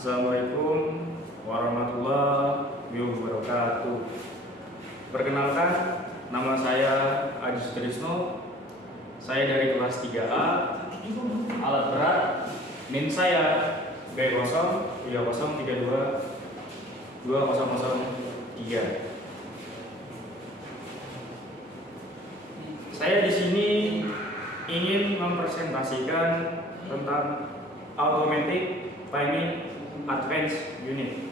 Assalamualaikum warahmatullahi wabarakatuh. Perkenalkan, nama saya Ajis Trisno. Saya dari kelas 3A. Alat berat NIM saya B030322003. Saya di sini ingin mempresentasikan tentang Automatic Timing Advanced Unit.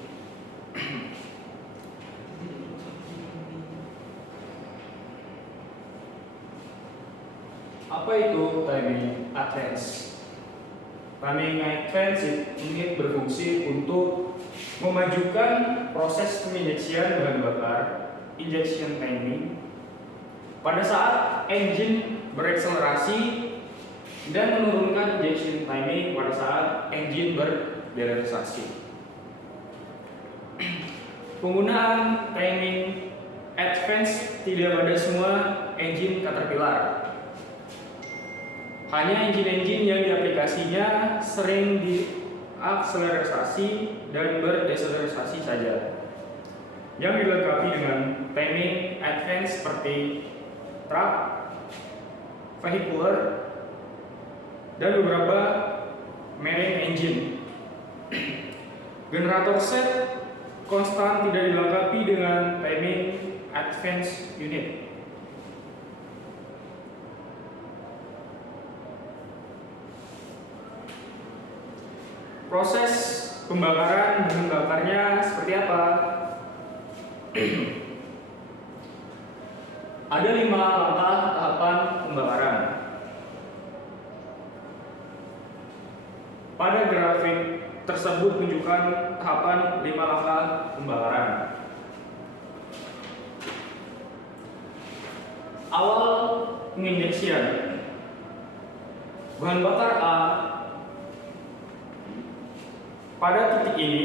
Apa itu timing advance? Timing advance unit berfungsi untuk memajukan proses penginjeksian bahan bakar injection timing pada saat engine berakselerasi dan menurunkan injection timing pada saat engine berdeselerisasi. Penggunaan timing advance tidak pada semua engine Caterpillar. Hanya engine-engine yang diaplikasinya sering diakselerisasi dan berdeselerisasi saja, yang dilengkapi dengan timing advance seperti truck, vehicular, dan beberapa marine engine. Generator set konstan tidak dilengkapi dengan timing advance unit. Proses pembakaran bahan bakarnya seperti apa? Ada 5 langkah tahapan pembakaran. Pada grafik tersebut menunjukkan tahapan 5 langkah pembakaran. Awal penginjeksian. Bahan bakar A. Pada titik ini,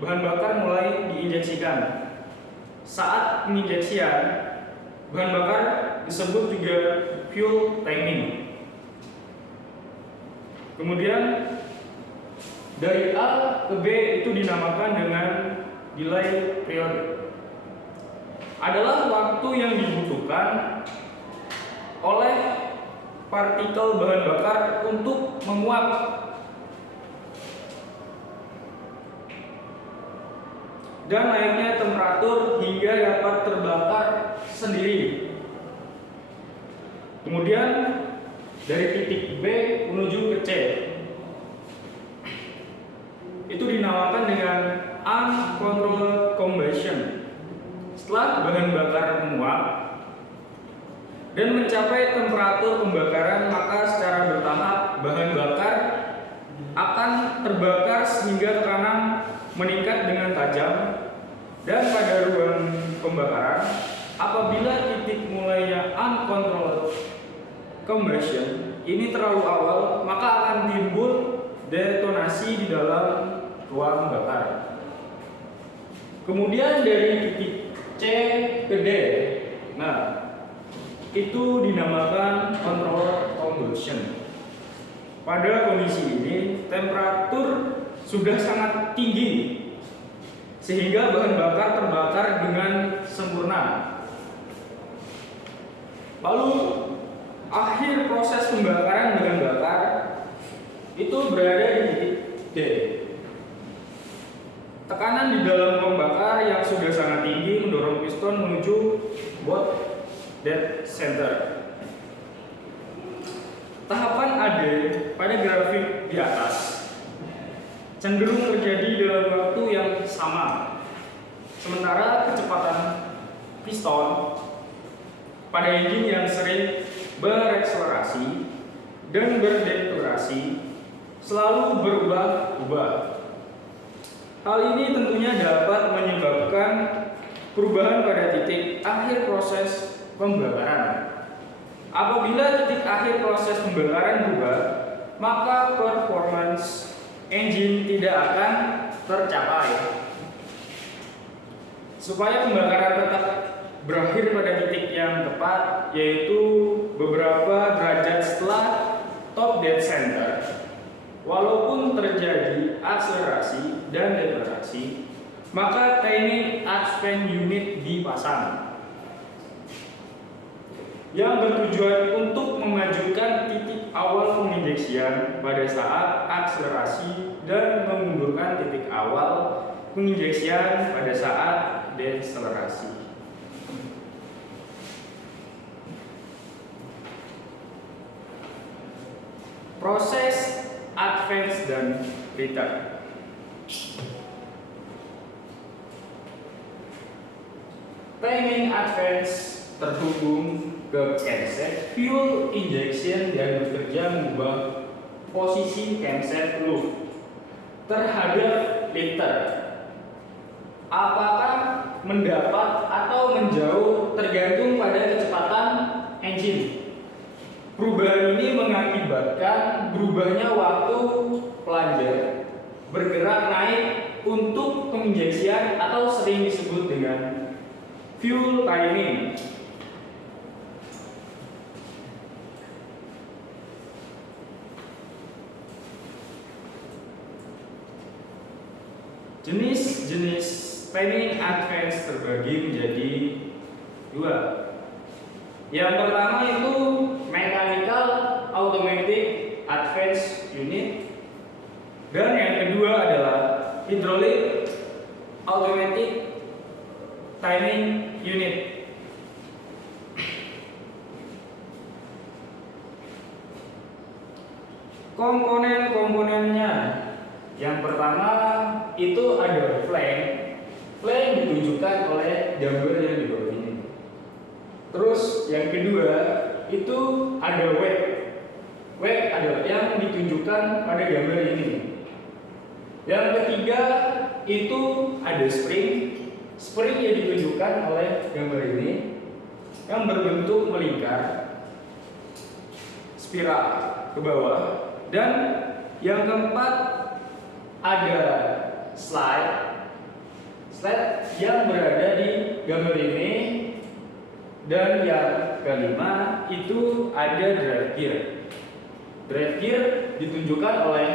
bahan bakar mulai diinjeksikan. Saat penginjeksian, bahan bakar disebut juga fuel timing. Kemudian dari A ke B itu dinamakan dengan delay period. Adalah waktu yang dibutuhkan oleh partikel bahan bakar untuk menguap dan naiknya temperatur hingga dapat terbakar sendiri. Kemudian dari titik B menuju ke C itu dinamakan dengan uncontrolled combustion. Setelah bahan bakar menguap dan mencapai temperatur pembakaran, maka secara bertahap bahan bakar akan terbakar sehingga tekanan meningkat dengan tajam. Dan pada ruang pembakaran, apabila titik mulainya uncontrolled combustion ini terlalu awal, maka akan timbul detonasi di dalam ruang bakar. Kemudian dari titik C ke D, nah itu dinamakan controlled combustion. Pada kondisi ini temperatur sudah sangat tinggi sehingga bahan bakar terbakar dengan sempurna. Lalu akhir proses pembakaran bahan bakar itu berada di titik D. Tekanan di dalam pembakar yang sudah sangat tinggi mendorong piston menuju both dead center. Tahapan AD pada grafik di atas cenderung terjadi dalam waktu yang sama. Sementara kecepatan piston pada engine yang sering berakselerasi dan berdeklarasi selalu berubah-ubah. Hal ini tentunya dapat menyebabkan perubahan pada titik akhir proses pembakaran. Apabila titik akhir proses pembakaran berubah, maka performance engine tidak akan tercapai. Supaya pembakaran tetap berakhir pada titik yang tepat, yaitu beberapa derajat setelah top dead center, walaupun terjadi akselerasi dan deselerasi, maka timing advance unit dipasang yang bertujuan untuk memajukan titik awal penginjeksian pada saat akselerasi dan memundurkan titik awal penginjeksian pada saat deselerasi. Proses advance dan return. Timing advance terhubung ke camshaft fuel injection dan bekerja mengubah posisi camshaft fluid terhadap liter. Apakah mendapat atau menjauh tergantung pada kecepatan engine. Perubahan ini mengakibatkan berubahnya waktu plunger bergerak naik untuk penginjeksian atau sering disebut dengan fuel timing. Jenis-jenis timing advance terbagi menjadi dua. Yang pertama itu mechanical automatic advance unit, dan yang kedua adalah hydraulic automatic timing unit. Komponen-komponennya, yang pertama itu ada flank ditunjukkan oleh gambar yang di bawah ini. Terus yang kedua itu ada web adalah yang ditunjukkan pada gambar ini. Yang ketiga itu ada spring yang ditunjukkan oleh gambar ini yang berbentuk melingkar spiral ke bawah. Dan yang keempat ada slide yang berada di gambar ini. Dan yang kelima itu ada drive gear ditunjukkan oleh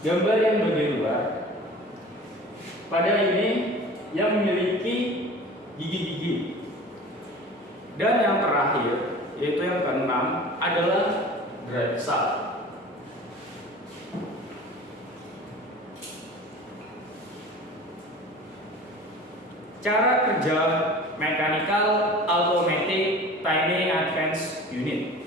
gambar yang bagian luar. Pada ini yang memiliki gigi-gigi. Dan yang terakhir yaitu yang keenam adalah drive shaft. Cara kerja mechanical automatic timing advance unit.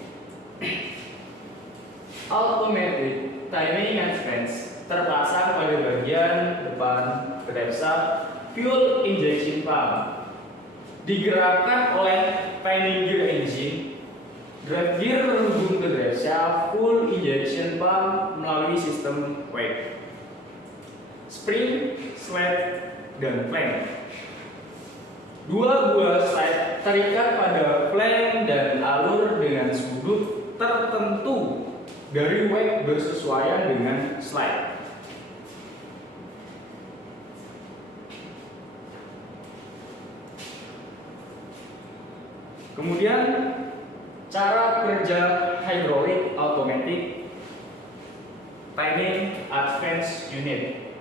Automatic timing advance terpasang pada bagian depan drive shaft fuel injection pump. Digerakkan oleh timing gear engine. Drive gear terhubung ke drive shaft fuel injection pump melalui sistem wave, spring, sled, dan flank. Dua buah slide terikat pada flank dan alur dengan sudut tertentu dari wave bersesuaian dengan slide. Kemudian cara kerja hydraulic automatic timing advance unit.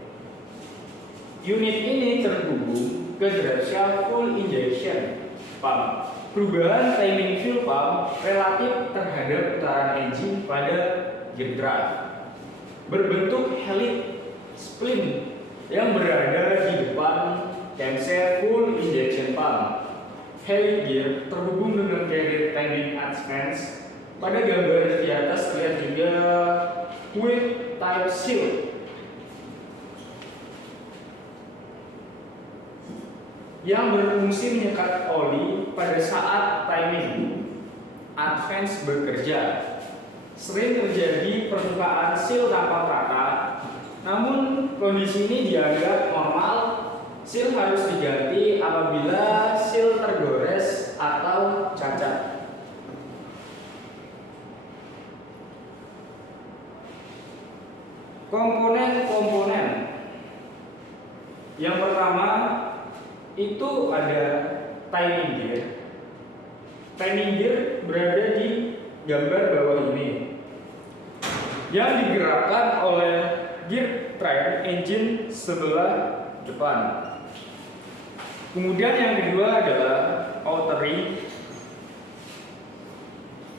Unit ini terhubung ke drive shaft fuel injection pump. Perubahan timing fuel pump relatif terhadap putaran engine pada gear drive berbentuk helix spring yang berada di depan camshaft fuel injection pump. Helix gear terhubung dengan carrier timing advance. Pada gambar di atas terlihat juga with type seal yang berfungsi menyekat oli pada saat timing advance bekerja. Sering terjadi permukaan seal tampak rata, namun kondisi ini dianggap normal. Seal harus diganti apabila seal tergores atau cacat. Komponen-komponen. Yang pertama itu ada timing gear. Timing gear berada di gambar bawah ini, yang digerakkan oleh gear train engine sebelah depan. Kemudian yang kedua adalah outer ring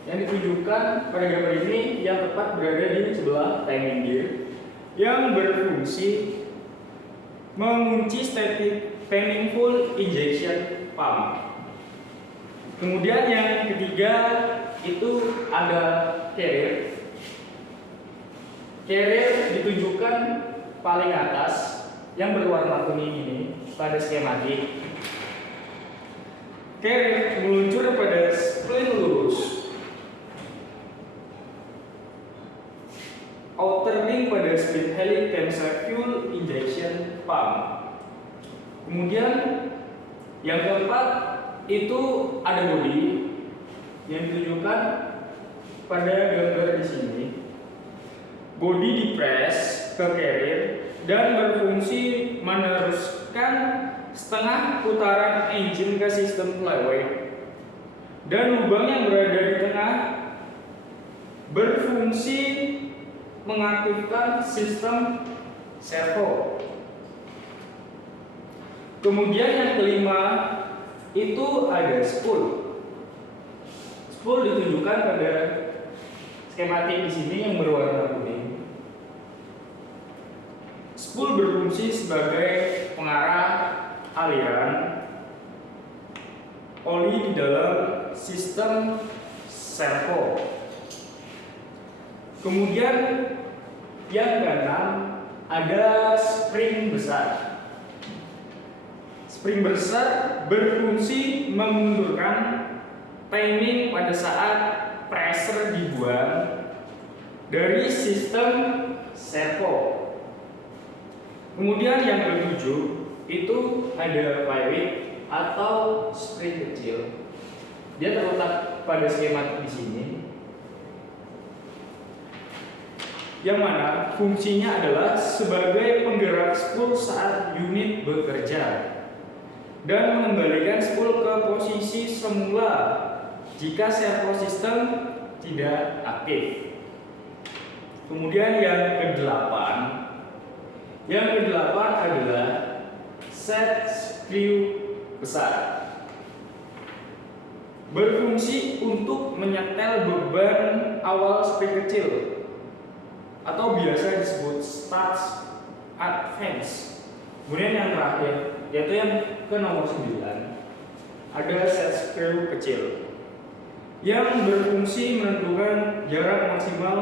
yang ditunjukkan pada gambar ini yang tepat berada di sebelah timing gear yang berfungsi mengunci static timing full injection pump. Kemudian yang ketiga itu ada carrier. Carrier ditunjukkan paling atas yang berwarna kuning ini pada skematik. Carrier meluncur pada spline lurus. Outer ring pada speed helix camshaft fuel injection pump. Kemudian yang keempat itu ada body yang ditunjukkan pada gambar di sini. Body dipres ke carrier dan berfungsi meneruskan setengah putaran engine ke sistem flywheel. Dan lubang yang berada di tengah berfungsi mengaktifkan sistem servo. Kemudian yang kelima itu ada spool. Spool ditunjukkan pada skematik di sini yang berwarna kuning. Spool berfungsi sebagai pengarah aliran oli di dalam sistem servo. Kemudian yang keenam ada spring besar. Spring besar berfungsi memundurkan timing pada saat pressure dibuang dari sistem servo. Kemudian yang ketujuh itu ada flywheel atau spring kecil. Dia terletak pada skema di sini. Yang mana fungsinya adalah sebagai penggerak spool saat unit bekerja dan mengembalikan spool ke posisi semula jika servo sistem tidak aktif. Kemudian yang kedelapan adalah set screw besar. Berfungsi untuk menyetel beban awal spring kecil atau biasa disebut start advance. Kemudian yang terakhir yaitu yang ke nomor 9 ada set screw kecil yang berfungsi menentukan jarak maksimal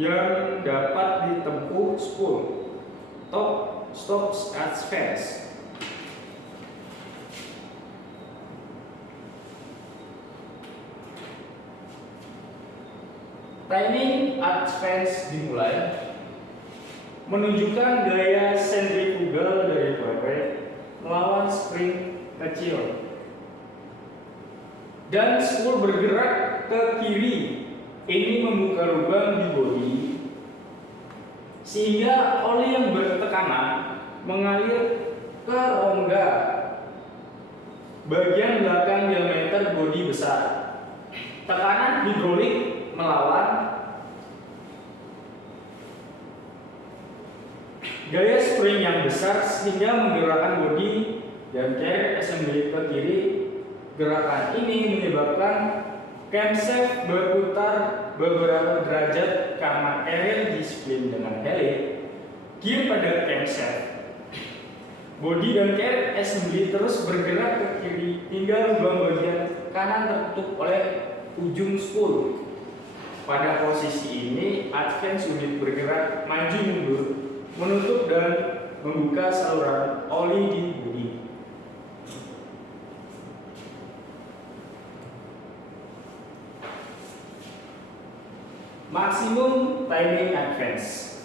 yang dapat ditempuh spool stop advance. Timing advance dimulai menunjukkan gaya sentrifugal dari flywheel melawan spring kecil dan spool bergerak ke kiri. Ini membuka lubang di bodi sehingga oli yang bertekanan mengalir ke rongga bagian belakang diameter bodi besar. Tekanan hidrolik melawan gaya spring yang besar sehingga menggerakkan bodi dan carrier assembly ke kiri. Gerakan ini menyebabkan camshaft berputar beberapa derajat karena carrier disiplin dengan helix. Gear pada camshaft, bodi dan carrier assembly terus bergerak ke kiri hingga lubang bagian kanan tertutup oleh ujung spool. Pada posisi ini, advance unit bergerak maju mundur, menutup dan membuka saluran oli di bodi. Maksimum timing advance.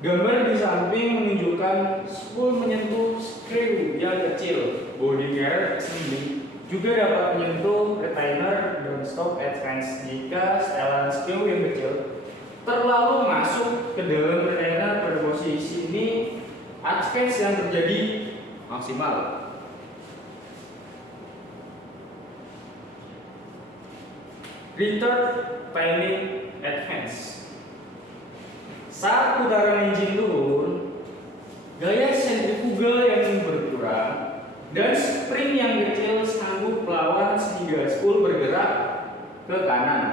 Gambar di samping menunjukkan spool menyentuh screw yang kecil. Body carrier assembly juga dapat menyentuh retainer dan stop advance jika setelan screw yang kecil terlalu masuk ke dalam retainer. Pada posisi ini advance yang terjadi maksimal. Return timing advance. Saat putaran engine turun, gaya sentrifugal yang berkurang dan spring yang kecil sanggup melawan sehingga spool bergerak ke kanan.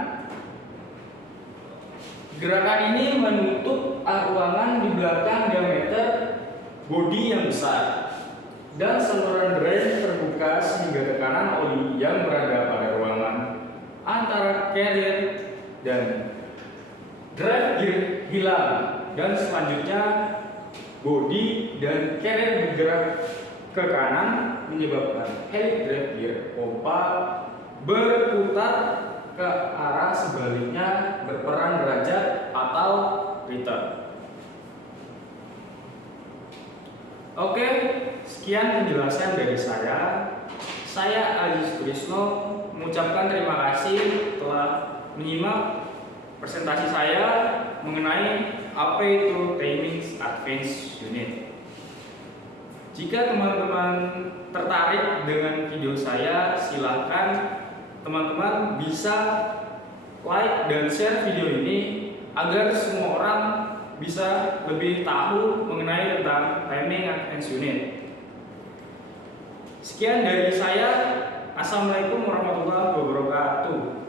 Gerakan ini menutup ruangan di belakang diameter bodi yang besar dan saluran drain terbuka sehingga tekanan oli yang berada pada ruangan antara carrier dan drive gear hilang, dan selanjutnya bodi dan carrier bergerak ke kanan menyebabkan heli drive gear pompa berputar ke arah sebaliknya berperan derajat atau return. Oke, sekian penjelasan dari saya. Saya Aziz Trisno mengucapkan terima kasih telah menyimak presentasi saya mengenai apa itu Timing Advanced Unit. Jika teman-teman tertarik dengan video saya, silahkan teman-teman bisa like dan share video ini agar semua orang bisa lebih tahu mengenai tentang Timing Advanced Unit. Sekian dari saya. Assalamualaikum warahmatullahi wabarakatuh.